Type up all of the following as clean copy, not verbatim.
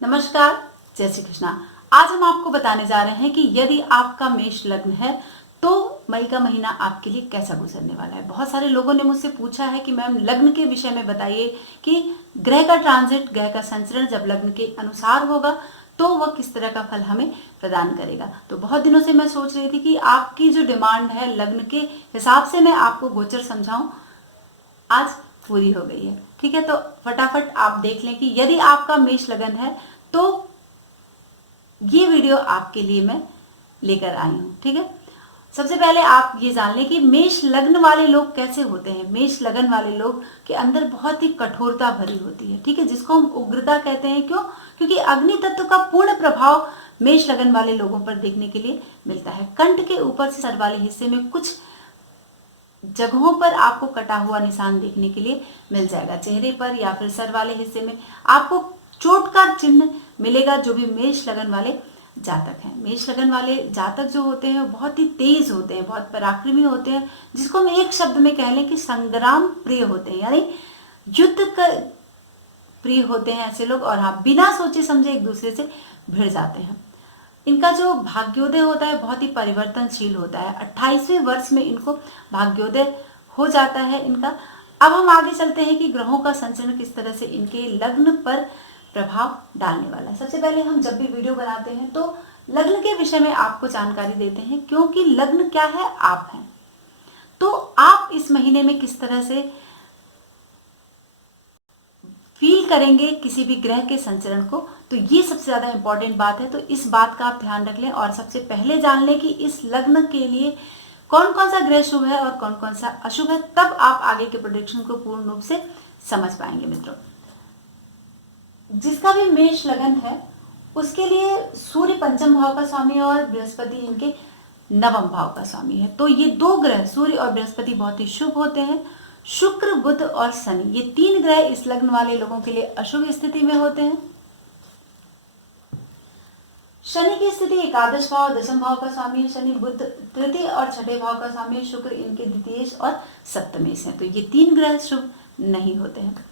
नमस्कार, जय श्री कृष्णा। आज हम आपको बताने जा रहे हैं कि यदि आपका मेष लग्न है तो मई का महीना आपके लिए कैसा गुजरने वाला है। बहुत सारे लोगों ने मुझसे पूछा है कि मैम लग्न के विषय में बताइए कि ग्रह का ट्रांजिट, ग्रह का संचरण जब लग्न के अनुसार होगा तो वह किस तरह का फल हमें प्रदान करेगा। तो बहुत दिनों से मैं सोच रही थी कि आपकी जो डिमांड है लग्न के हिसाब से मैं आपको गोचर समझाऊं, आज पूरी हो गई है। ठीक है, तो फटाफट आप देख लें कि यदि आपका मेष लगन है तो ये वीडियो आपके लिए मैं लेकर आई हूं। ठीक है, सबसे पहले आप ये जान लें कि मेष लग्न वाले लोग कैसे होते हैं। मेष लगन वाले लोग के अंदर बहुत ही कठोरता भरी होती है। ठीक है, जिसको हम उग्रता कहते हैं। क्यों? क्योंकि अग्नि तत्व का पूर्ण प्रभाव मेष लगन वाले लोगों पर देखने के लिए मिलता है। कंठ के ऊपर से सर वाले हिस्से में कुछ जगहों पर आपको कटा हुआ निशान देखने के लिए मिल जाएगा। चेहरे पर या फिर सर वाले हिस्से में आपको चोट का चिन्ह मिलेगा। जो भी मेष लगन वाले जातक हैं, मेष लगन वाले जातक जो होते हैं वो बहुत ही तेज होते हैं, बहुत पराक्रमी होते हैं, जिसको हम एक शब्द में कह लें कि संग्राम प्रिय होते हैं, यानी युद्ध का प्रिय होते हैं ऐसे लोग। और हाँ, बिना सोचे समझे एक दूसरे से भिड़ जाते हैं। इनका जो भाग्योदय होता है बहुत ही परिवर्तनशील होता है। 28वें वर्ष में इनको भाग्योदय हो जाता है इनका। अब हम आगे चलते हैं कि ग्रहों का संचरण किस तरह से इनके लग्न पर प्रभाव डालने वाला है। सबसे पहले हम जब भी वीडियो बनाते हैं तो लग्न के विषय में आपको जानकारी देते हैं, क्योंकि लग्न क्या है, आप हैं। तो आप इस महीने में किस तरह से फील करेंगे किसी भी ग्रह के संचरण को, तो ये सबसे ज्यादा इंपॉर्टेंट बात है। तो इस बात का आप ध्यान रख लें और सबसे पहले जान लें कि इस लग्न के लिए कौन कौन सा ग्रह शुभ है और कौन कौन सा अशुभ है, तब आप आगे के प्रेडिक्शन को पूर्ण रूप से समझ पाएंगे। मित्रों, जिसका भी मेष लगन है उसके लिए सूर्य पंचम भाव का स्वामी और बृहस्पति इनके नवम भाव का स्वामी है। तो ये दो ग्रह सूर्य और बृहस्पति बहुत ही शुभ होते हैं। शुक्र, बुध और शनि, ये तीन ग्रह इस लग्न वाले लोगों के लिए अशुभ स्थिति में होते हैं। शनि की स्थिति एकादश भाव दशम भाव का स्वामी है शनि। बुध तृतीय और छठे भाव का स्वामी है। शुक्र इनके द्वितीय और सप्तमेश है। तो ये तीन ग्रह शुभ नहीं होते हैं।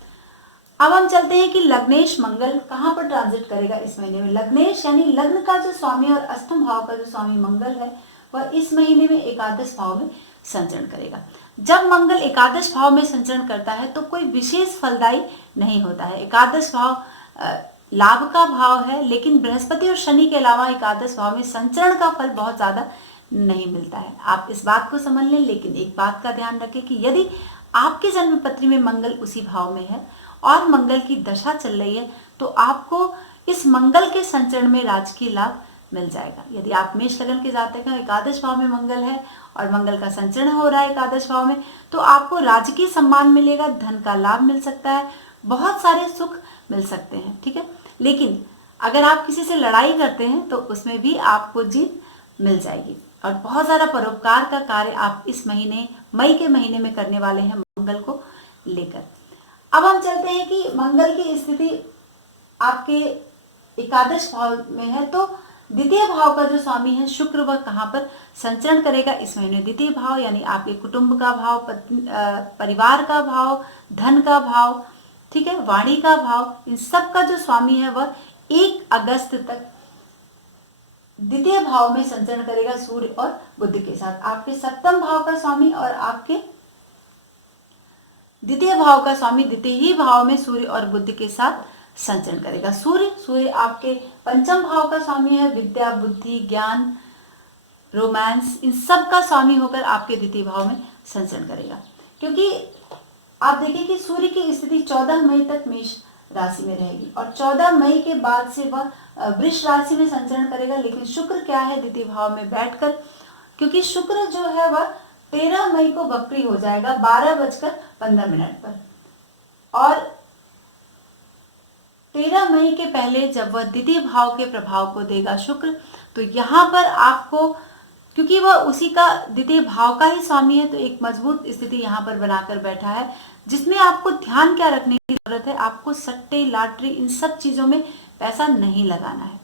अब हम चलते हैं कि लग्नेश मंगल कहां पर ट्रांजिट करेगा इस महीने में। लग्नेश यानी लग्न का जो स्वामी और अष्टम भाव का जो स्वामी मंगल है वह इस महीने में एकादश भाव में संचरण करेगा। जब मंगल एकादश भाव में संचरण करता है तो कोई विशेष फलदायी नहीं होता है। एकादश भाव लाभ का भाव है, लेकिन बृहस्पति और शनि के अलावा एकादश भाव में संचरण का फल बहुत ज्यादा नहीं मिलता है। आप इस बात को समझ लें, लेकिन एक बात का ध्यान रखें कि यदि आपके जन्म पत्री में मंगल उसी भाव में है और मंगल की दशा चल रही है तो आपको इस मंगल के संचरण में राजकीय लाभ मिल जाएगा। यदि आप मेष लगन के जातक हैं, एकादश भाव में मंगल है और मंगल का संचरण हो रहा है एकादश भाव में, तो आपको राजकीय सम्मान मिलेगा, धन का लाभ मिल सकता है, बहुत सारे सुख मिल सकते हैं। ठीक है, लेकिन अगर आप किसी से लड़ाई करते हैं तो उसमें भी आपको जीत मिल जाएगी। और बहुत सारा परोपकार का कार्य आप इस महीने मई के महीने में करने वाले हैं मंगल को लेकर। अब हम चलते हैं कि मंगल की स्थिति आपके एकादश भाव में है तो द्वितीय भाव का जो स्वामी है शुक्र वह कहां पर संचरण करेगा इस महीने। द्वितीय भाव यानी आपके कुटुंब का भाव, परिवार का भाव, धन का भाव, ठीक है, वाणी का भाव, इन सब का जो स्वामी है वह 1 अगस्त तक द्वितीय भाव में संचरण करेगा सूर्य और बुध के साथ। आपके सप्तम भाव का स्वामी और आपके द्वितीय भाव का स्वामी द्वितीय ही भाव में सूर्य और बुध के साथ संचरण करेगा। सूर्य आपके पंचम भाव का स्वामी है। विद्या, बुद्धि, ज्ञान, रोमांस, इन सब का स्वामी होकर आपके द्वितीय भाव में संचरण करेगा। क्योंकि आप देखिए कि सूर्य की स्थिति 14 मई तक मेष राशि में रहेगी और 14 मई के बाद से वह वृष राशि में संचरण करेगा। लेकिन शुक्र क्या है, द्वितीय भाव में बैठकर, क्योंकि शुक्र जो है वह 13 मई को वक्री हो जाएगा 12:15 पर, और 13 मई के पहले जब वह द्वितीय भाव के प्रभाव को देगा शुक्र, तो यहाँ पर आपको, क्योंकि वह उसी का द्वितीय भाव का ही स्वामी है, तो एक मजबूत स्थिति यहाँ पर बनाकर बैठा है, जिसमें आपको ध्यान क्या रखने की जरूरत है, आपको सट्टे, लॉटरी, इन सब चीजों में पैसा नहीं लगाना है।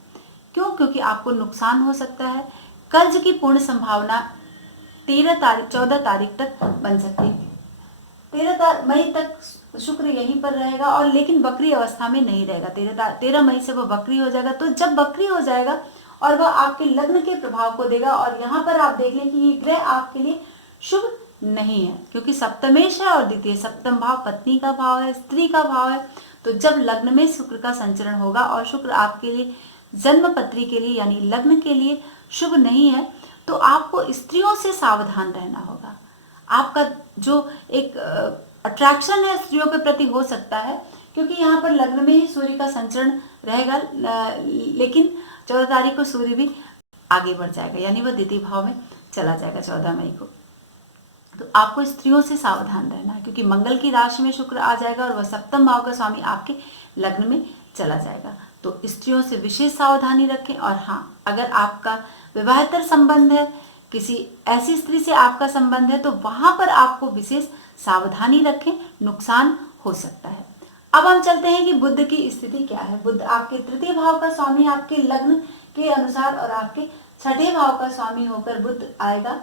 क्यों? क्योंकि आपको नुकसान हो सकता है। कर्ज की पूर्ण संभावना 14 तारीख तक बन सकती है। 13 मई तक तो शुक्र यहीं पर रहेगा, और लेकिन वक्री अवस्था में नहीं रहेगा। 13 मई से वह वक्री हो जाएगा। तो जब वक्री हो जाएगा और वह आपके लग्न के प्रभाव को देगा, और यहाँ पर आप देख लें कि ये ग्रह आपके लिए शुभ नहीं है, क्योंकि सप्तमेश है और द्वितीय, सप्तम भाव पत्नी का भाव है, स्त्री का भाव है। तो जब लग्न में शुक्र का संचरण होगा और शुक्र आपके लिए जन्म पत्री के लिए यानी लग्न के लिए शुभ नहीं है, तो आपको स्त्रियों से सावधान रहना होगा। आपका जो एक अट्रैक्शन है स्त्रियों के प्रति हो सकता है, क्योंकि यहाँ पर लग्न में ही सूर्य का संचरण रहेगा, लेकिन 14 तारीख को सूर्य भी आगे बढ़ जाएगा, यानी वह द्वितीय भाव में चला जाएगा 14 मई को। तो आपको स्त्रियों से सावधान रहना है, क्योंकि मंगल की राशि में शुक्र आ जाएगा और वह सप्तम भाव का स्वामी आपके लग्न में चला जाएगा। तो स्त्रियों से विशेष सावधानी रखें। और हाँ, अगर आपका विवाहेतर संबंध है, किसी ऐसी स्त्री से आपका संबंध है, तो वहां पर आपको विशेष सावधानी रखें, नुकसान हो सकता है। अब हम चलते हैं कि बुध की स्थिति क्या है। बुध आपके तृतीय भाव का स्वामी आपके लग्न के अनुसार और आपके छठे भाव का स्वामी होकर बुध आएगा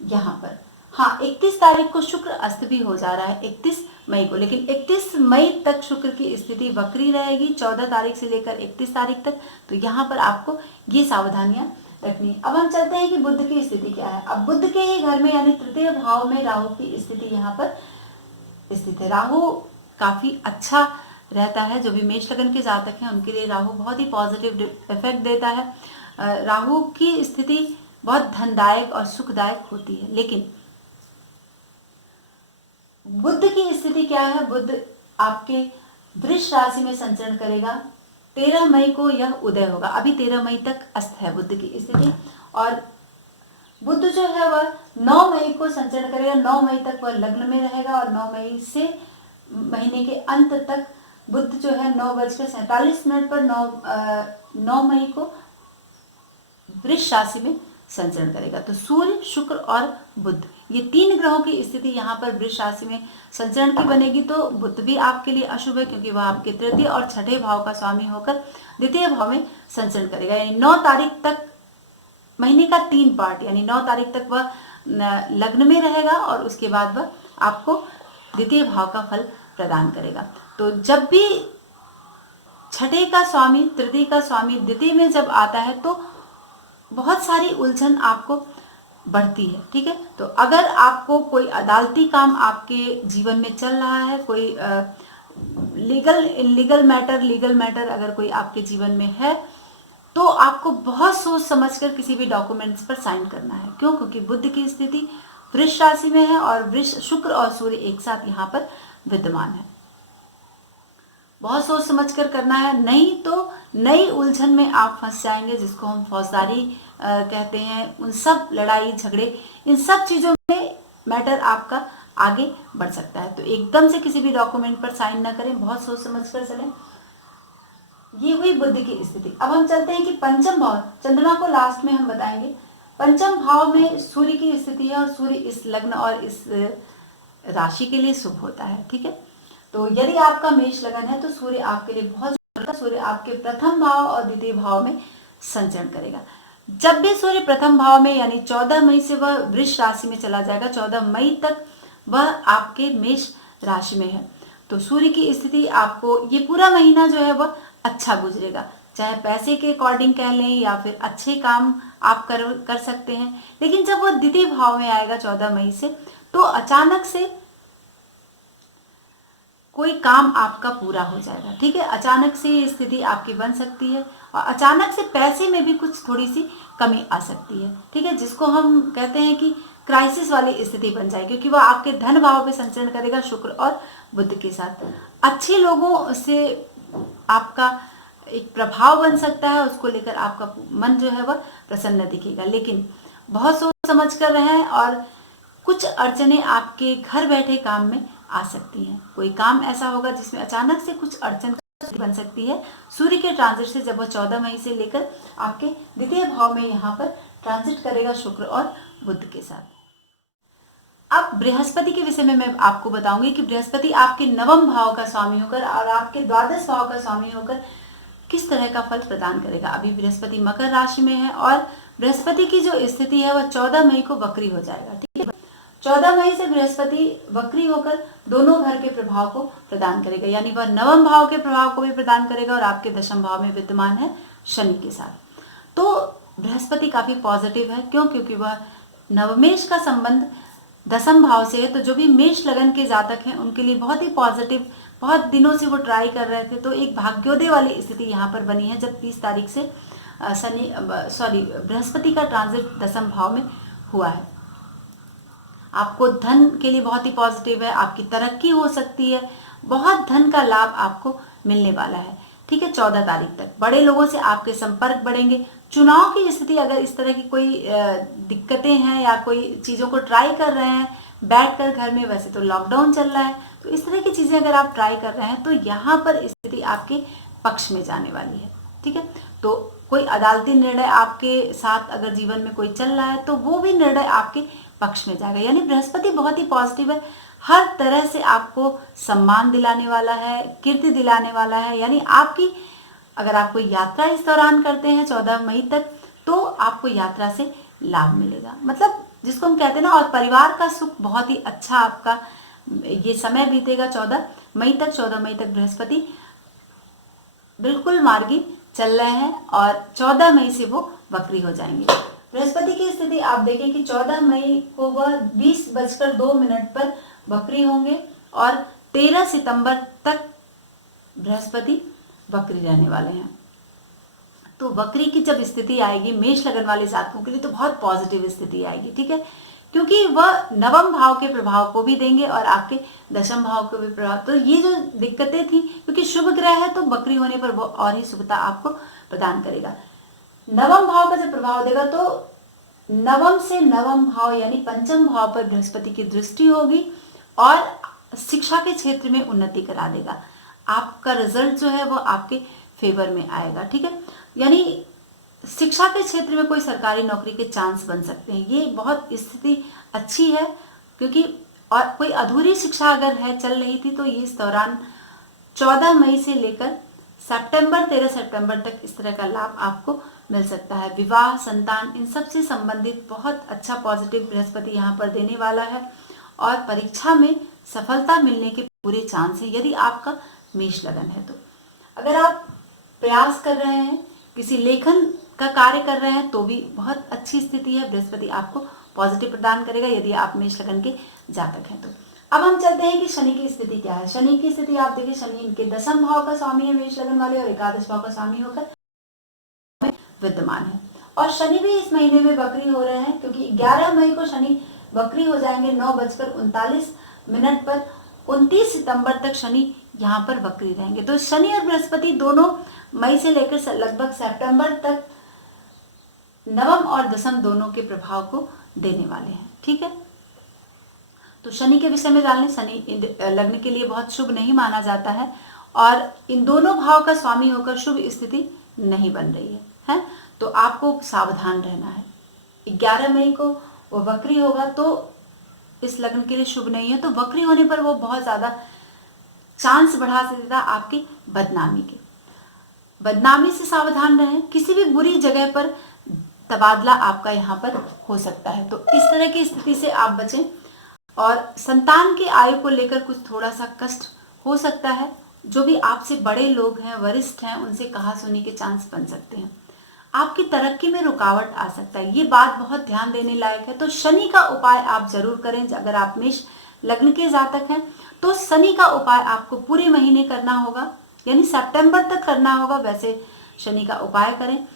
यहाँ पर। हाँ, 31 तारीख को शुक्र अस्त भी हो जा रहा है, 31 मई को, लेकिन 31 मई तक शुक्र की स्थिति वक्री रहेगी, 14 तारीख से लेकर 31 तारीख तक। तो यहाँ पर आपको ये सावधानियां रखनी है। अब हम चलते हैं कि बुध की स्थिति क्या है। अब बुध के ही घर में यानी तृतीय भाव में राहु की स्थिति यहाँ पर स्थित है। राहु काफी अच्छा रहता है, जो भी मेष लग्न के जातक हैं उनके लिए राहु बहुत ही पॉजिटिव इफेक्ट देता है। राहु की स्थिति बहुत धनदायक और सुखदायक होती है। लेकिन बुध की स्थिति क्या है? बुध आपके वृष राशि में संचरण करेगा। 13 मई को यह उदय होगा। अभी 13 मई तक अस्त है बुध की स्थिति, और बुध जो है वह 9 मई को संचरण करेगा। 9 मई तक वह लग्न में रहेगा, और 9 मई से महीने के अंत तक बुध जो है 9:47 पर 9 मई को वृष राशि में संचरण करेगा। तो सूर्य, शुक्र और बुध, ये 3 ग्रहों की स्थिति यहाँ पर वृष राशि में संचरण की बनेगी। तो बुध भी आपके लिए अशुभ है, क्योंकि वह आपके तृतीय और छठे भाव का स्वामी होकर द्वितीय भाव में संचरण करेगा। यानी 9 तारीख तक, महीने का 3 पार्ट, यानी 9 तारीख तक वह लग्न में रहेगा, और उसके बाद वह आपको द्वितीय भाव का फल प्रदान करेगा। तो जब भी छठे का स्वामी, तृतीय का स्वामी द्वितीय में जब आता है, तो बहुत सारी उलझन आपको बढ़ती है। ठीक है, तो अगर आपको कोई अदालती काम आपके जीवन में चल रहा है, कोई लीगल मैटर अगर कोई आपके जीवन में है, तो आपको बहुत सोच समझकर किसी भी डॉक्यूमेंट्स पर साइन करना है। क्यों? क्योंकि बुध की स्थिति वृष राशि में है, और वृष, शुक्र और सूर्य एक साथ यहाँ पर विद्यमान है। बहुत सोच समझकर करना है, नहीं तो नई उलझन में आप फंस जाएंगे, जिसको हम फौजदारी कहते हैं। उन सब लड़ाई झगड़े, इन सब चीजों में मैटर आपका आगे बढ़ सकता है। तो एकदम से किसी भी डॉक्यूमेंट पर साइन ना करें, बहुत सोच समझकर चलें। ये हुई बुध की स्थिति। अब हम चलते हैं कि पंचम भाव, चंद्रमा को लास्ट में हम बताएंगे। पंचम भाव में सूर्य की स्थिति है, और सूर्य इस लग्न और इस राशि के लिए शुभ होता है। ठीक है, तो यदि आपका मेष लगन है, तो सूर्य आपके लिए बहुत, सूर्य आपके प्रथम भाव और द्वितीय भाव में संचरण करेगा। जब भी सूर्य प्रथम भाव में, यानी 14 मई से वह वृष राशि में चला जाएगा, 14 मई तक वह आपके मेष राशि में है। तो सूर्य की स्थिति आपको ये पूरा महीना जो है वह अच्छा गुजरेगा, चाहे पैसे के अकॉर्डिंग कह लें या फिर अच्छे काम आप कर सकते हैं। लेकिन जब वह द्वितीय भाव में आएगा 14 मई से, तो अचानक से कोई काम आपका पूरा हो जाएगा। ठीक है, अचानक से ये स्थिति आपकी बन सकती है, और अचानक से पैसे में भी कुछ थोड़ी सी कमी आ सकती है। ठीक है, जिसको हम कहते हैं कि क्राइसिस वाली स्थिति बन जाए, क्योंकि वह आपके धन भाव पे संचरण करेगा शुक्र और बुध के साथ। अच्छे लोगों से आपका एक प्रभाव बन सकता है, उसको लेकर आपका मन जो है वह प्रसन्न दिखेगा। लेकिन बहुत सोच समझ कर रहें, और कुछ अड़चने आपके घर बैठे काम में आ सकती हैं। कोई काम ऐसा होगा जिसमें अचानक से कुछ अड़चन बन सकती है। सूर्य के ट्रांजिट से जब वह 14 मई से लेकर आपके द्वितीय भाव में यहाँ पर ट्रांजिट करेगा शुक्र और बुध के साथ। अब बृहस्पति के विषय में मैं आपको बताऊंगी कि बृहस्पति आपके नवम भाव का स्वामी होकर और आपके द्वादश भाव का स्वामी होकर किस तरह का फल प्रदान करेगा। अभी बृहस्पति मकर राशि में है, और बृहस्पति की जो स्थिति है वह 14 मई को वक्री हो जाएगा। ठीक है, 14 मई से बृहस्पति वक्री होकर दोनों घर के प्रभाव को प्रदान करेगा, यानी वह नवम भाव के प्रभाव को भी प्रदान करेगा और आपके दशम भाव में विद्यमान है शनि के साथ। तो बृहस्पति काफी पॉजिटिव है, क्यों? क्योंकि वह नवमेश का संबंध दशम भाव से है, तो जो भी मेष लगन के जातक हैं उनके लिए बहुत ही पॉजिटिव, बहुत दिनों से वो ट्राई कर रहे थे, तो एक भाग्योदय वाली स्थिति यहाँ पर बनी है जब 30 तारीख से बृहस्पति का ट्रांजिट दशम भाव में हुआ है। आपको धन के लिए बहुत ही पॉजिटिव है, आपकी तरक्की हो सकती है, बहुत धन का लाभ आपको मिलने वाला है। ठीक है, 14 तारीख तक बड़े लोगों से आपके संपर्क बढ़ेंगे। चुनाव की स्थिति, अगर इस तरह की कोई दिक्कतें हैं या कोई चीज़ों को ट्राई कर रहे हैं बैठकर घर में, वैसे तो लॉकडाउन चल रहा है, तो इस तरह की चीज़ें अगर आप ट्राई कर रहे हैं तो यहाँ पर स्थिति आपके पक्ष में जाने वाली है। ठीक है, तो कोई अदालती निर्णय आपके साथ अगर जीवन में कोई चल रहा है तो वो भी निर्णय आपके पक्ष में जाएगा। यानी बृहस्पति बहुत ही पॉजिटिव है, हर तरह से आपको सम्मान दिलाने वाला है, कीर्ति दिलाने वाला है। यानी आपकी, अगर आप कोई यात्रा इस दौरान करते हैं 14 मई तक, तो आपको यात्रा से लाभ मिलेगा, मतलब जिसको हम कहते हैं ना, और परिवार का सुख बहुत ही अच्छा आपका ये समय बीतेगा 14 मई तक। 14 मई तक बृहस्पति बिल्कुल मार्गी चल रहे हैं और 14 मई से वो वक्री हो जाएंगे। बृहस्पति की स्थिति आप देखें कि 14 मई को वह 20:02 पर वक्री होंगे और 13 सितंबर तक बृहस्पति वक्री रहने वाले हैं। तो वक्री की जब स्थिति आएगी मेष लगन वाले जातकों के लिए, तो बहुत पॉजिटिव स्थिति आएगी। ठीक है, क्योंकि वह नवम भाव के प्रभाव को भी देंगे और आपके दशम भाव को भी प्रभाव। तो ये जो दिक्कतें थी, क्योंकि शुभ ग्रह है तो वक्री होने पर वो और ही शुभता आपको प्रदान करेगा। नवम भाव का जब प्रभाव देगा तो नवम से नवम भाव यानी पंचम भाव पर बृहस्पति की दृष्टि होगी और शिक्षा के क्षेत्र में उन्नति करा देगा। आपका रिजल्ट जो है वो आपके फेवर में आएगा। ठीक है, यानी शिक्षा के क्षेत्र में कोई सरकारी नौकरी के चांस बन सकते हैं। ये बहुत स्थिति अच्छी है, क्योंकि और कोई अधूरी शिक्षा अगर है चल रही थी तो ये इस दौरान 14 मई से लेकर 13 सितंबर तक इस तरह का लाभ आपको मिल सकता है। विवाह, संतान, इन सब से संबंधित बहुत अच्छा पॉजिटिव बृहस्पति यहाँ पर देने वाला है और परीक्षा में सफलता मिलने के पूरे चांस है यदि आपका मेष लगन है तो। अगर आप प्रयास कर रहे हैं, किसी लेखन का कार्य कर रहे हैं, तो भी बहुत अच्छी स्थिति है, बृहस्पति आपको पॉजिटिव प्रदान करेगा यदि आप मेष लगन के जातक हैं तो। अब हम चलते हैं कि शनि की स्थिति क्या है। शनि की स्थिति आप देखिए, शनि इनके दशम भाव का स्वामी है मेष लगन वाले और एकादश भाव का स्वामी होकर विद्यमान है। और शनि भी इस महीने में वक्री हो रहे हैं, क्योंकि 11 मई को शनि वक्री हो जाएंगे 9:39 पर। 29 सितंबर तक शनि यहाँ पर वक्री रहेंगे। तो शनि और बृहस्पति दोनों मई से लेकर लगभग सितंबर तक नवम और दशम दोनों के प्रभाव को देने वाले हैं। ठीक है, तो शनि के विषय में जान लें। शनि लग्न के लिए बहुत शुभ नहीं माना जाता है और इन दोनों भाव का स्वामी होकर शुभ स्थिति नहीं बन रही है, तो आपको सावधान रहना है। 11 मई को वो वक्री होगा तो इस लग्न के लिए शुभ नहीं है, तो वक्री होने पर वो बहुत ज्यादा चांस बढ़ा देता आपकी बदनामी के। बदनामी से सावधान रहें, किसी भी बुरी जगह पर तबादला आपका यहाँ पर हो सकता है, तो इस तरह की स्थिति से आप बचें। और संतान की आयु को लेकर कुछ थोड़ा सा कष्ट हो सकता है। जो भी आपसे बड़े लोग हैं, वरिष्ठ हैं, उनसे कहा सुनी के चांस बन सकते हैं। आपकी तरक्की में रुकावट आ सकता है, ये बात बहुत ध्यान देने लायक है। तो शनि का उपाय आप जरूर करें। अगर आप मेष लग्न के जातक हैं तो शनि का उपाय आपको पूरे महीने करना होगा, यानी सितंबर तक करना होगा। वैसे शनि का उपाय करें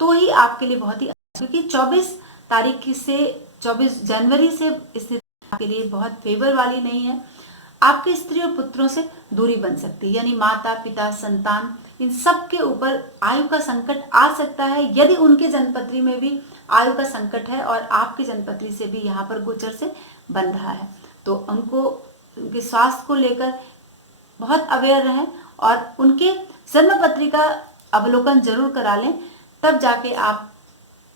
तो ही आपके लिए बहुत ही, क्योंकि 24 जनवरी से स्थिति आपके लिए बहुत फेवर वाली नहीं है। आपके स्त्री और पुत्रों से दूरी बन सकती है, यानी माता पिता संतान इन सब के ऊपर आयु का संकट आ सकता है। यदि उनके जन्मपत्री में भी आयु का संकट है और आपके जन्मपत्री से भी यहाँ पर गोचर से बन रहा है, तो उनको उनके स्वास्थ्य को लेकर बहुत अवेयर रहें और उनके जन्मपत्री का अवलोकन जरूर करा लें। तब जाके आप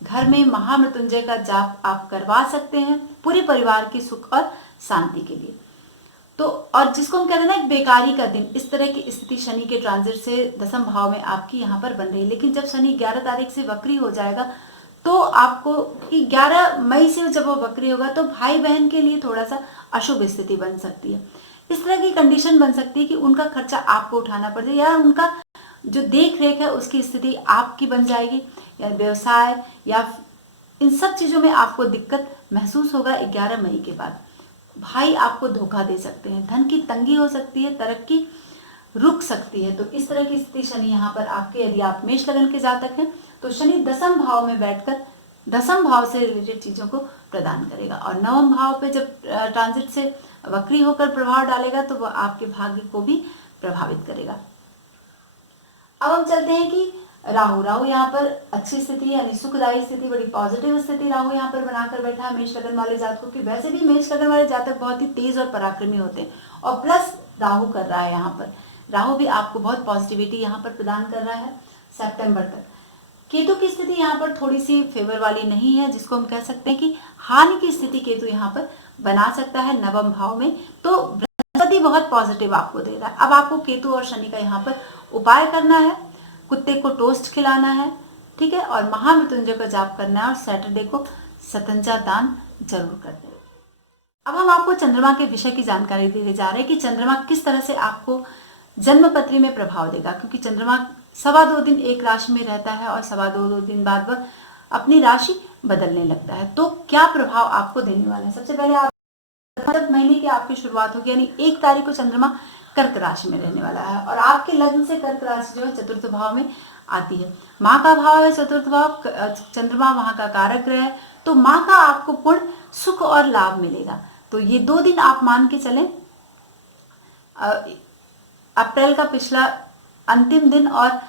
घर में महामृत्युंजय का जाप आप करवा सकते हैं पूरे परिवार के सुख और शांति के लिए। तो और जिसको हम कहते हैं ना एक बेकारी का दिन, इस तरह की स्थिति शनि के ट्रांजिट से दशम भाव में आपकी यहाँ पर बन रही है। लेकिन जब शनि 11 तारीख से वक्री हो जाएगा तो आपको 11 मई से जब वो वक्री होगा तो भाई बहन के लिए थोड़ा सा अशुभ स्थिति बन सकती है। इस तरह की कंडीशन बन सकती है कि उनका खर्चा आपको उठाना पड़ जाए, या उनका जो देख रेख है उसकी स्थिति आपकी बन जाएगी, या व्यवसाय या इन सब चीज़ों में आपको दिक्कत महसूस होगा। 11 मई के बाद भाई आपको धोखा दे सकते हैं, धन की तंगी हो सकती है, तरक्की रुक सकती है। तो इस तरह की स्थिति शनि यहाँ पर आपके, यदि आप मेष लगन के जातक हैं तो शनि दसम भाव में बैठकर दसम भाव से रिलेटेड चीजों को प्रदान करेगा, और नवम भाव पे जब ट्रांजिट से वक्री होकर प्रभाव डालेगा तो वह आपके भाग्य को भी प्रभावित करेगा। अब हम चलते हैं कि राहु यहाँ पर अच्छी स्थिति यानी सुखदायी स्थिति, बड़ी पॉजिटिव स्थिति राहु यहाँ पर बनाकर बैठा है मेष लगन वाले जातकों की। वैसे भी मेष लगन वाले जातक बहुत ही तेज और पराक्रमी होते हैं, और प्लस राहु कर रहा है यहाँ पर, राहु भी आपको बहुत पॉजिटिविटी यहाँ पर प्रदान कर रहा है सितंबर तक। केतु की स्थिति यहाँ पर थोड़ी सी फेवर वाली नहीं है, जिसको हम कह सकते हैं कि हानि की स्थिति केतु यहाँ पर बना सकता है नवम भाव में। तो बृहस्पति बहुत पॉजिटिव आपको दे रहा है। अब आपको केतु और शनि का यहाँ पर उपाय करना है, कुत्ते को टोस्ट खिलाना है, ठीक है, और महामृत्युंजय का जाप करना है, और सैटरडे को सतंजा दान जरूर करना है। अब हम आपको चंद्रमा के विषय की जानकारी देने जा रहे हैं कि चंद्रमा किस तरह से आपको जन्म पत्री में प्रभाव देगा, क्योंकि चंद्रमा 2.25 दिन एक राशि में रहता है और 2.25 दिन बाद वह अपनी राशि बदलने लगता है। तो क्या प्रभाव आपको देने वाला है? सबसे पहले आप महीने की आपकी शुरुआत होगी, यानी 1 तारीख को चंद्रमा कर्क राशि में रहने वाला है, और आपके लग्न से कर्क राशि जो है चतुर्थ भाव में आती है। माँ का भाव है चतुर्थ भाव, चंद्रमा वहां का कारक ग्रह है, तो माँ का आपको पूर्ण सुख और लाभ मिलेगा। तो ये 2 दिन आप मान के चलें, अप्रैल का पिछला अंतिम दिन और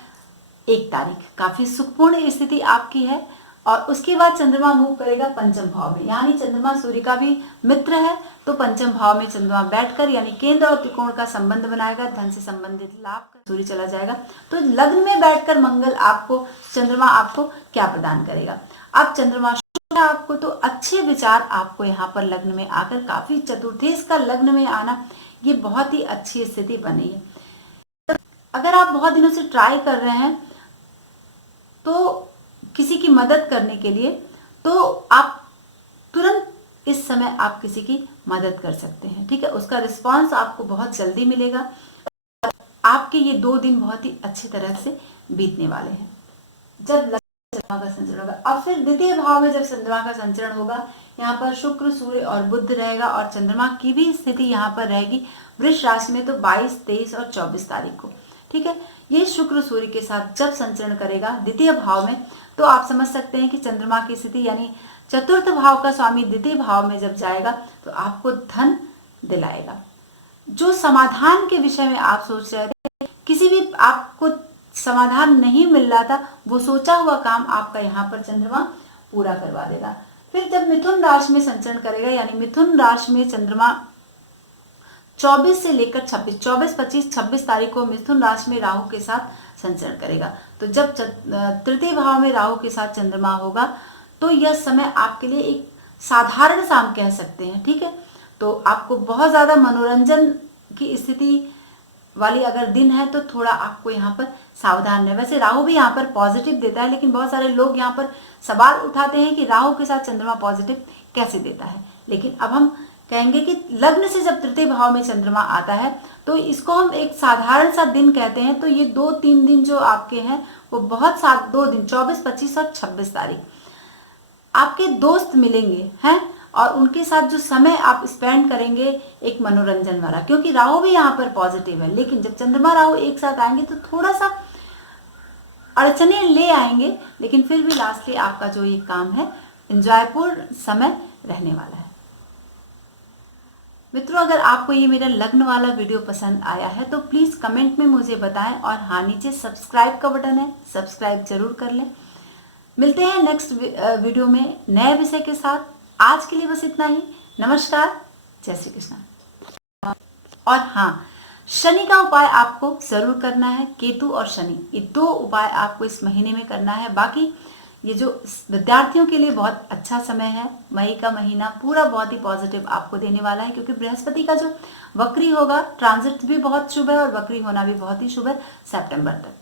1 तारीख काफी सुखपूर्ण स्थिति आपकी है। और उसके बाद चंद्रमा मूव करेगा पंचम भाव में, यानी चंद्रमा सूर्य का भी मित्र है, तो पंचम भाव में चंद्रमा बैठकर यानी केंद्र और त्रिकोण का संबंध बनाएगा, धन से संबंधित लाभ का सूर्य चला जाएगा। तो लग्न में बैठकर मंगल आपको, चंद्रमा आपको क्या प्रदान करेगा? अब चंद्रमा आपको तो अच्छे विचार आपको यहाँ पर लग्न में आकर, काफी चतुर्थेश का लग्न में आना, ये बहुत ही अच्छी स्थिति बनी है। अगर आप बहुत दिनों से ट्राई कर रहे हैं तो किसी की मदद करने के लिए, तो आप तुरंत इस समय आप किसी की मदद कर सकते हैं, ठीक है, उसका रिस्पांस आपको बहुत जल्दी मिलेगा। आपके ये 2 दिन बहुत ही अच्छी तरह से बीतने वाले हैं जब चंद्रमा का संचरण होगा। अब फिर द्वितीय भाव में जब चंद्रमा का संचरण होगा, यहाँ पर शुक्र, सूर्य और बुध रहेगा, और चंद्रमा की भी स्थिति यहाँ पर रहेगी वृष राशि में, तो 22, 23 और 24 तारीख को, ठीक है। ये शुक्र सूर्य के साथ जब संचरण करेगा द्वितीय भाव में, तो आप समझ सकते हैं कि चंद्रमा की स्थिति यानी चतुर्थ भाव का स्वामी द्वितीय भाव में जब जाएगा तो आपको धन दिलाएगा। जो समाधान के विषय में आप सोच रहे थे, किसी भी आपको समाधान नहीं मिल रहा था, वो सोचा हुआ काम आपका यहाँ पर चंद्रमा पूरा करवा देगा। फिर जब मिथुन राशि में संचरण करेगा, यानी मिथुन राशि में चंद्रमा 24 से लेकर 26, 24, 25, 26 तारीख को मिथुन राशि में राहु के साथ संचरण करेगा। तो जब तृतीय भाव में राहु के साथ चंद्रमा होगा, तो यह समय आपके लिए एक साधारण सा हम कह सकते हैं, ठीक है। तो आपको बहुत ज्यादा मनोरंजन की स्थिति वाली अगर दिन है तो थोड़ा आपको यहाँ पर सावधान है। वैसे राहु भी यहाँ पर पॉजिटिव देता है, लेकिन बहुत सारे लोग यहाँ पर सवाल उठाते हैं कि राहु के साथ चंद्रमा पॉजिटिव कैसे देता है। लेकिन अब हम कहेंगे कि लग्न से जब तृतीय भाव में चंद्रमा आता है तो इसको हम एक साधारण सा दिन कहते हैं। तो ये 2-3 दिन जो आपके हैं वो बहुत 2 दिन 24, 25 और 26 तारीख आपके दोस्त मिलेंगे हैं, और उनके साथ जो समय आप स्पेंड करेंगे एक मनोरंजन वाला, क्योंकि राहु भी यहाँ पर पॉजिटिव है। लेकिन जब चंद्रमा राहु एक साथ आएंगे तो थोड़ा सा अड़चने ले आएंगे, लेकिन फिर भी लास्टली आपका जो ये काम है एंजॉयपूर्ण समय रहने वाला है। मित्रों, अगर आपको ये मेरा लग्न वाला वीडियो पसंद आया है तो प्लीज कमेंट में मुझे बताएं, और हाँ, नीचे सब्सक्राइब का बटन है, सब्सक्राइब जरूर कर लें। मिलते हैं नेक्स्ट वीडियो में नए विषय के साथ। आज के लिए बस इतना ही। नमस्कार, जय श्री कृष्ण। और हाँ, शनि का उपाय आपको जरूर करना है। केतु और शनि, ये 2 उपाय आपको इस महीने में करना है। बाकी ये जो विद्यार्थियों के लिए बहुत अच्छा समय है, मई का महीना पूरा बहुत ही पॉजिटिव आपको देने वाला है, क्योंकि बृहस्पति का जो वक्री होगा, ट्रांजिट भी बहुत शुभ है और वक्री होना भी बहुत ही शुभ है सितंबर तक।